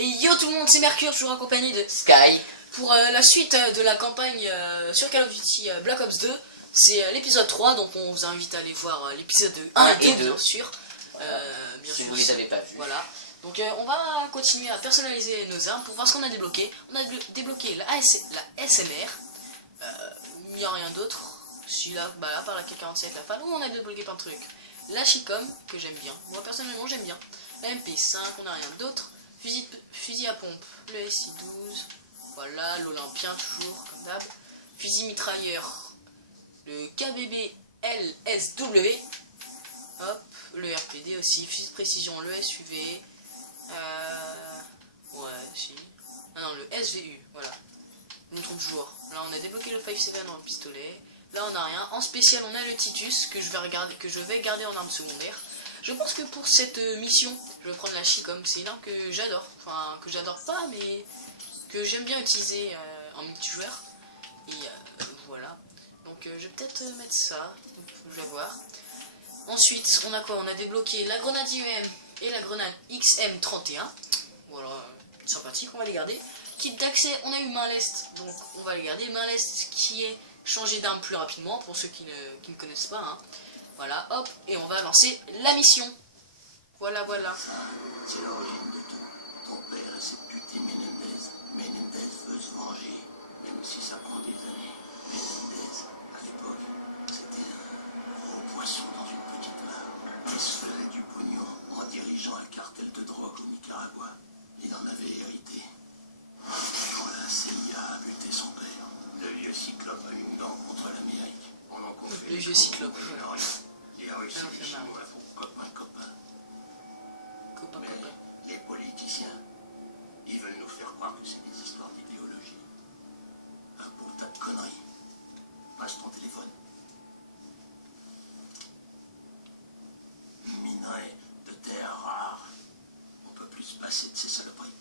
Et yo tout le monde, c'est Mercure, toujours accompagné de Sky. pour la suite de la campagne sur Call of Duty Black Ops 2. C'est l'épisode 3, donc on vous invite à aller voir l'épisode 1 et 2 bien sûr. Si vous les avez pas vus. Voilà. Donc on va continuer à personnaliser nos armes pour voir ce qu'on a débloqué. On a débloqué la SMR. Il n'y a rien d'autre. Celui-là, bah, à part la K47, la FAL, on a débloqué plein de trucs. La Chicom, que j'aime bien. Moi personnellement j'aime bien. La MP5, on n'a rien d'autre. Fusil à pompe, le SI12. Voilà, l'Olympien toujours, comme d'hab. Fusil mitrailleur, le KBB LSW. Hop, le RPD aussi. Fusil de précision, le SUV. Ouais, si. Ah non, le SVU, voilà. Je me trompe toujours. Là, on a débloqué le 5.7 en pistolet. Là, on n'a rien. En spécial, on a le Titus que je vais garder en arme secondaire. Je pense que pour cette mission, je vais prendre la Chicom. C'est une arme que j'adore. Enfin, que j'adore pas, mais que j'aime bien utiliser en multijoueur. Et voilà. Donc, je vais peut-être mettre ça. Je vais voir. Ensuite, on a quoi? On a débloqué la grenade IEM et la grenade XM31. Voilà, sympathique, on va les garder. Kit d'accès, on a eu main lest, donc on va les garder. Main lest qui est changé d'arme plus rapidement, pour ceux qui ne connaissent pas. Hein. Voilà, hop, et on va lancer la mission. Voilà, voilà. C'est l'origine de tout. Ton père et cette pute Menendez. Menendez veut se venger, même si ça prend des années. Menendez, à l'époque, c'était un gros poisson dans une petite mare. Il se faisait du pognon en dirigeant un cartel de drogue au Nicaragua. Il en avait hérité. Quand la CIA a buté son père, le vieux cyclope a eu une dent contre l'Amérique. Pendant qu'on fait Le vieux cyclope. Il a réussi les Chinois pour copain. Mais les politiciens, ils veulent nous faire croire que c'est des histoires d'idéologie. Un beau tas de conneries. Passe ton téléphone. Minerai de terre rare. On peut plus se passer de ces saloperies.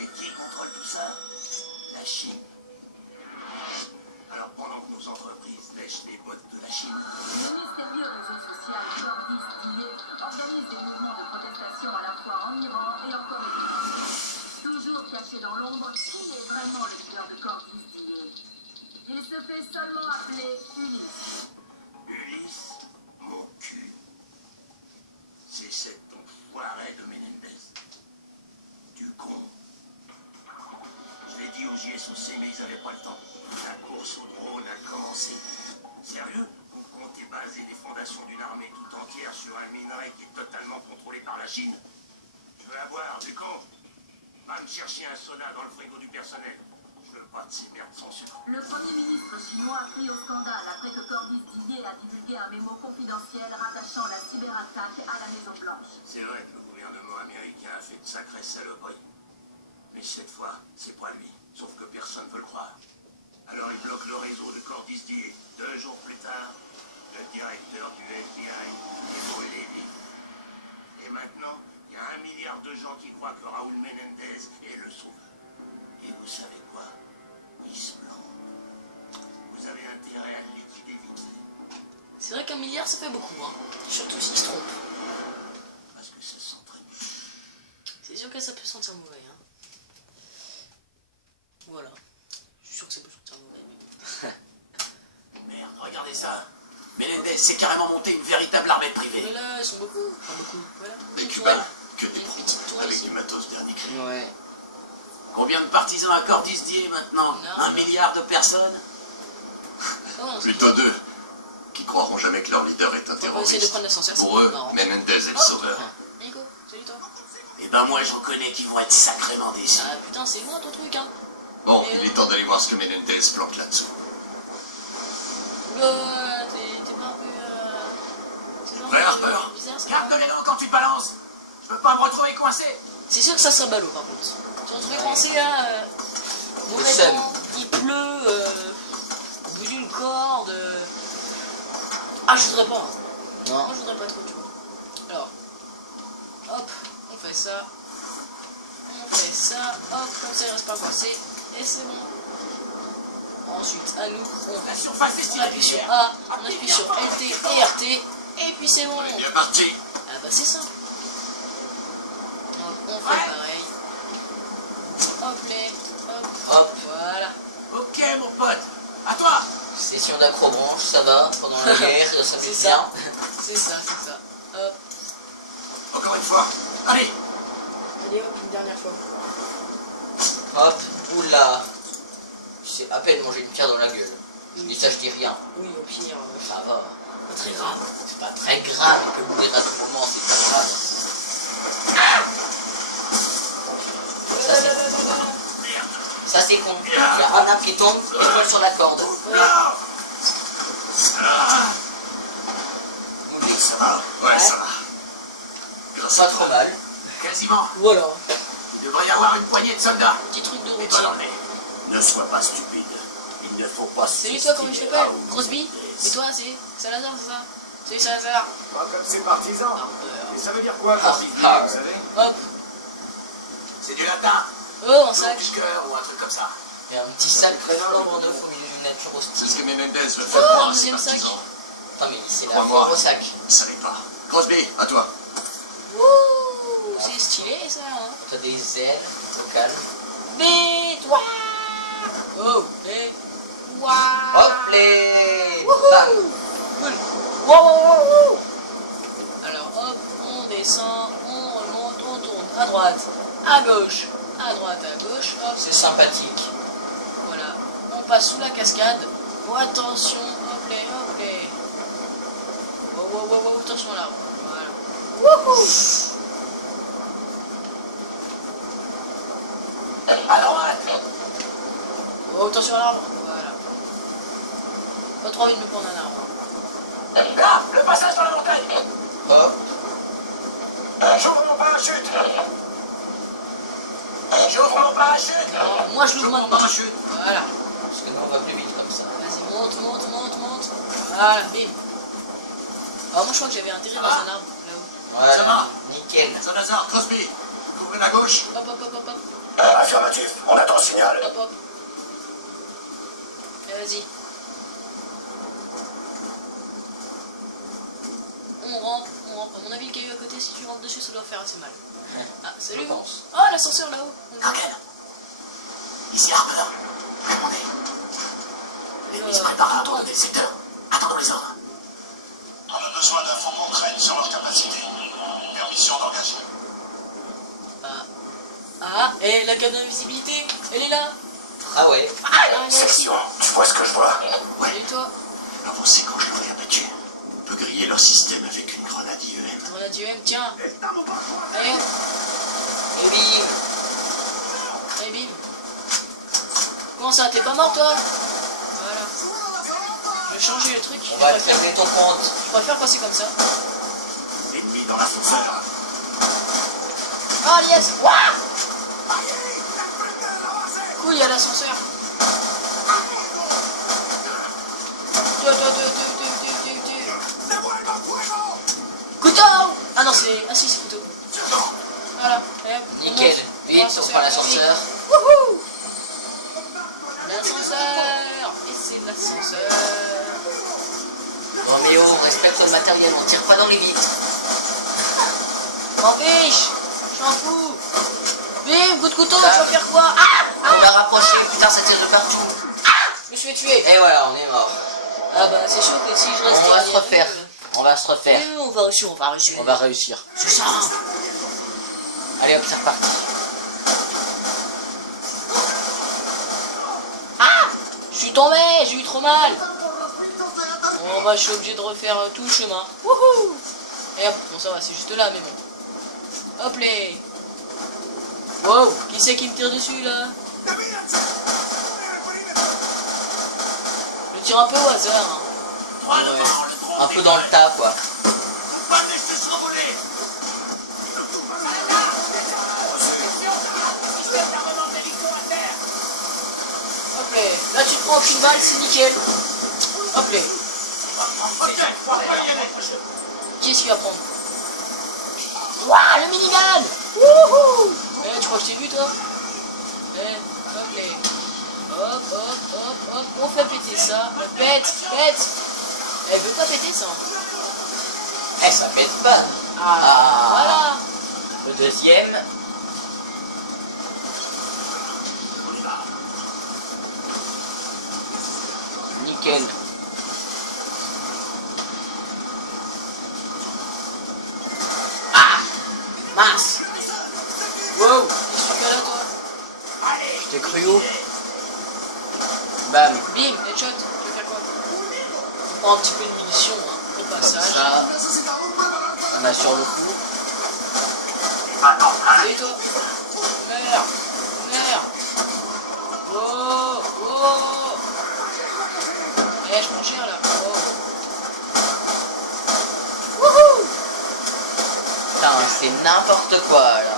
Et qui contrôle tout ça? La Chine. Alors pendant que nos entreprises lèchent les bottes de la Chine, Le mystérieux réseau social Cordis d'IA organise des mouvements de protestation à la fois en Iran et en Corée du Sud. Toujours caché dans l'ombre, qui est vraiment le leader de Cordis d'IA? Il se fait seulement appeler Ulysse. Ulysse, mon cul. C'est cet enfoiré de Menendez. Du con. Je l'ai dit aux JSOC, mais ils n'avaient pas le temps. La course au drone a commencé. Sérieux? Vous comptez baser les fondations d'une armée tout entière sur un minerai qui est totalement contrôlé par la Chine? Je veux avoir du con. Va me chercher un soda dans le frigo du personnel. Je veux pas de ces merdes sans sucre. Le Premier ministre chinois a pris au scandale après que Cordis d'IA a divulgué un mémo confidentiel rattachant la cyberattaque à la Maison-Blanche. C'est vrai que le gouvernement américain a fait de sacrées saloperies. Mais cette fois, c'est pas lui. Sauf que personne ne veut le croire. Alors il bloque le réseau de Cordis d'IA. 2 jours plus tard, le directeur du FBI est brûlé vif. Et maintenant, il y a 1 milliard de gens qui croient que Raoul Menendez est le sauveur. Et vous savez quoi? Il se plante. Vous avez intérêt à le liquider vite fait. C'est vrai qu'un milliard ça fait beaucoup, hein. Surtout s'il se trompe. Parce que ça sent très bien. C'est sûr que ça peut sentir mauvais, hein. Voilà. Je suis sûr que ça peut sentir mauvais. Mais... Merde, regardez ça. Menendez s'est carrément monté une véritable armée privée. Mais là, ils sont beaucoup. Enfin, beaucoup. Voilà. Des Une Cubains, tourelle. que des Une pros, petite tourelle avec ici. du matos dernier cri. Ouais. Combien de partisans à Cordis d'IA maintenant? Non. 1 milliard de personnes? Oh, non, c'est Plutôt pas- 2, qui croiront jamais que leur leader est un On va essayer de terroriste. prendre l'ascenseur, c'est Pour pas eux, marrant. Menendez est le Oh. sauveur. Nico, salut toi. Eh ben moi j'en connais qui vont être sacrément déçus. Ah putain, c'est loin ton truc, hein. Bon, il est temps d'aller voir ce que Menendez planque là-dessous. T'es pas un peu. C'est pas Prêt, un peu Harper? bizarre, ça, Garde quand même. les dents quand tu te balances. Je veux pas me retrouver coincé. C'est sûr que ça serait ballot par contre. Tu vas retrouver coincé là. Mauvais seum. temps, il pleut, au bout d'une corde. Ah, je voudrais pas. Non. Moi je voudrais pas trop, tu vois. Alors, hop, on fait ça. On fait ça, hop, comme ça il reste pas coincé. Et c'est bon. Ensuite, à nous, La surface est on appuie sur A, on appuie sur LT et RT. Et puis c'est bon. On est bien parti. Ah bah c'est simple. Donc on fait pareil. pote. À toi. Session d'acrobranche, ça va, pendant la guerre, ça C'est m'est ça. bien. C'est ça. Hop. Encore une fois. Allez. Allez hop, une dernière fois. Hop, oula. J'ai à peine mangé une pierre dans la gueule. Et ça, je dis rien. Oui, au pire, Ça va. pas très grave. C'est pas très grave, il peut mourir à tout moment, c'est pas grave. Ça c'est con. Il y a un arbre qui tombe, étoile sur la corde. Ça va. Ouais, ça va. Grâce Pas à trop mal. Quasiment. Voilà. Il devrait y avoir une poignée de soldats. Petit truc de Et pas routine. dans le nez. Ne sois pas stupide. Il ne faut pas se Salut toi, comment je destiner t'appelle à Menendez. Crosby. Et toi, c'est Salazar, c'est ça? Salut Salazar. Pas comme ses partisans. Et ça veut dire quoi, Ah, parti ah, vous savez? Hop. C'est du latin. Oh, en sac. Cœur ou un truc comme ça. Et un petit sac flambe en neuf au milieu d'une nature C'est ce hostile. que Menendez veut faire Oh, croire un à ses deuxième sac. partisans. Attends, mais c'est la Crois-moi. foire au sac. Il savait pas. Crosby, à toi. Ouh, c'est stylé ça, hein. T'as des ailes, au calme. Vite, ouah. Oh, et ouah. Hop les Wouhou. bam. Cool. Wow, wow, wow, wow. Alors hop, on descend, on remonte, on tourne à droite, à gauche, à droite, à gauche, hop, C'est sympathique. voilà. On passe sous la cascade. Oh, attention, hop les, hop les. Wow, wow, wow, wow, attention là. Voilà. Wouhou. À droite. Oh, attention à l'arbre. Voilà. Pas trop envie de me prendre un arbre. Là, le passage dans la montagne. Hop. J'ouvre mon parachute. J'ouvre mon parachute. Non, moi je l'ouvre J'ouvre mon maintenant. parachute. Voilà. Parce que nous on va plus vite comme ça. Vas-y, monte, monte, monte, monte. Voilà, bim. Alors moi je crois que j'avais intérêt dans un arbre, là-haut. Voilà, Ça va. nickel. Salazar, Crosby, couvrez la gauche. Hop, hop, hop, hop, hop, Affirmatif. On attend le signal. hop, hop. Et vas-y. On rampe, on rampe. À mon avis, le caillou à côté, si tu rampes dessus, ça doit faire assez mal. Ah, salut. Je pense. Oh, l'ascenseur là-haut. On le voit. Duncan. Ici Harper. Répondez. L'ennemi se prépare à abandonner le secteur. Attendons les ordres. On a besoin d'infos concrètes sur leur capacité. Permission d'engager. Ah, et la canne d'invisibilité, elle est là. Ah ouais. Ah, yes. Section. Tu vois ce que je vois? Et toi, Avancez quand je l'aurai abattu. On peut griller leur système avec une grenade IEM. on a du M, tiens. Allez, hop. Et bim. Et bim. Comment ça, t'es pas mort toi? Voilà. Je vais changer le truc. On va fermer ton compte. Je préfère passer comme ça. Ennemi dans l'ascenseur. Ah yes. Wouah. Cool, il y a l'ascenseur. Couteau. Ah non, c'est... Ah si, c'est couteau. Voilà. Et hop, on Nickel. monte. Vite, on prend l'ascenseur. Wouhou. L'ascenseur. Et c'est l'ascenseur. Bon mais oh, on respecte le matériel, on tire pas dans les vitres. M'en fiche. Je m'en fous. Bim, coup de couteau, tu vas faire quoi? Ah. On va rapprocher, putain ça tire de partout. Je me suis fait tuer. Et voilà, on est mort. Ah bah c'est chaud que si je reste On va se derrière refaire. eux, On va se refaire. on va réussir, on va réussir. On va réussir. C'est ça. Allez hop, c'est reparti. Ah. Je suis tombé, j'ai eu trop mal. Bon bah je suis obligé de refaire tout le chemin. Wouhou. Et hop, bon ça va, c'est juste là mais bon. Hop les. Wow, qui c'est qui me tire dessus là? Je tire un peu au hasard. Hein. Droit devant, le droit. Un peu dans le tas quoi. Pas de laisser s'envoler. Hop les. Là tu te prends aucune balle, c'est nickel. Hop les. Ok, on va y aller. Qui est-ce qui va prendre? Waouh, le minigun. Wouhou. Eh, tu crois que je t'ai vu toi? Eh, hop les. Hop, hop, hop, hop. On fait péter ça. Pète, pète. Elle veut pas péter ça. Eh ça pète pas. Ah, voilà. Le deuxième. On y va. Nickel. Ah, mince. Wow, Qu'est-ce que tu fais là, toi? je t'ai cru où? Bam. Bim, headshot. Tu veux faire quoi? On prend un petit peu de munitions, hein, au Comme passage. ça, on a sur le coup. Salut toi. Merde. Merde. Oh. Oh. Eh, je prends cher là. Oh. Wouhou. Putain, c'est n'importe quoi là.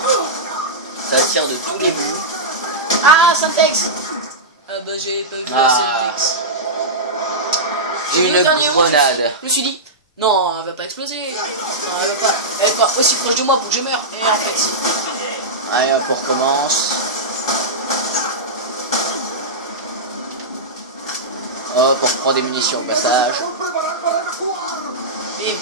Ça tire de tous les bouts. Ah, Syntex. Ah bah j'ai pas vu la Syntex. Une grenade. Je me suis dit, non, elle va pas exploser. Non, elle est pas aussi proche de moi pour que je meure. Et en fait, si. Allez hop, on recommence. Hop, on reprend des munitions au passage. Bim.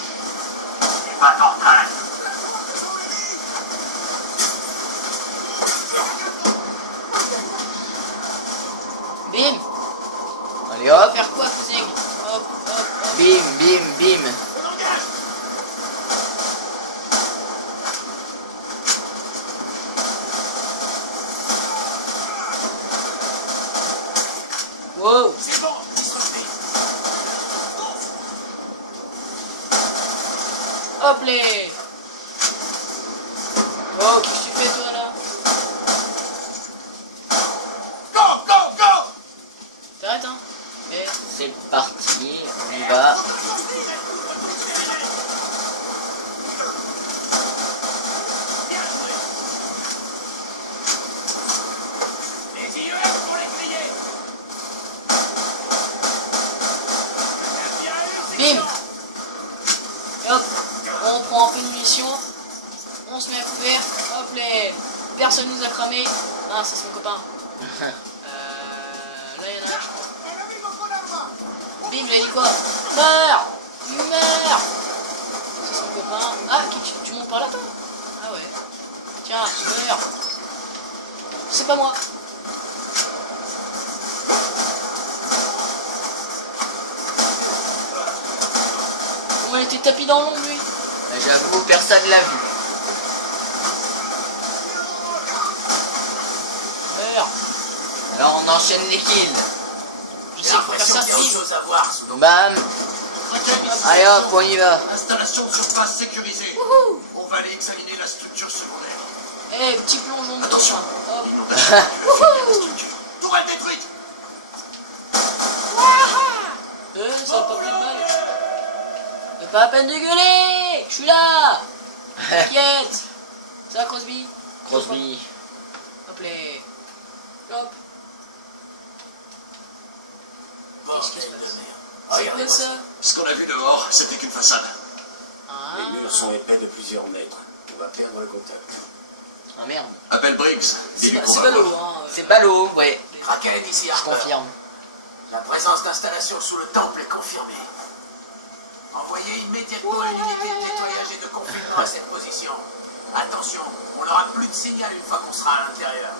Bim. Allez hop, Faire quoi, cousin? Hop, hop, hop. bim, bim, bim. Wow. C'est bon, ils sont pris. Hop les. Oh, qu'est-ce que tu fais toi là? Go, go, go. T'arrêtes hein? Eh. C'est parti, on y va. Bien joué. Les IEM pour les griller. Bim. Et hop. On prend un peu de munitions. On se met à couvert. Hop les. Personne nous a cramé. Ah, ça c'est mon copain. Là il y en a un, je crois. Bim, j'avais dit quoi? Meurs! Meurs! C'est son copain. Ah, tu montes par là toi? Ah ouais. Tiens, meurs! C'est pas moi. On a été tapis dans l'ombre lui. Bah, j'avoue, personne l'a vu. Meurs! Alors on enchaîne les kills. Je sais qu'il faut faire ça. Quelque Bim! chose à voir sous nos Bam. Allez hop, on y va. Installation de surface sécurisée. Wouhou! On va aller examiner la structure secondaire. Eh, petit plongeon de Attention, dauphin. Hop. l'inondation a pu affecter la structure. Tourelle détruite. Ça va pas pris de balle. C'est pas la peine de gueuler. Je suis là. T'inquiète. Ça va, Crosby? Crosby. Hop les. Hop. Qu'est-ce qui se passe? C'est quoi ça? Ce qu'on a vu dehors, c'était qu'une façade. Ah. Les murs sont épais de plusieurs mètres. On va perdre le contact. Ah merde. Appelle Briggs. C'est Dis-lui ba- qu'on c'est va ballot, voir. hein. C'est ballot, ouais. Kraken ici, Je Harper. confirme. La présence d'installation sous le temple est confirmée. Envoyez immédiatement une unité de nettoyage et de confinement à cette position. Attention, on n'aura plus de signal une fois qu'on sera à l'intérieur.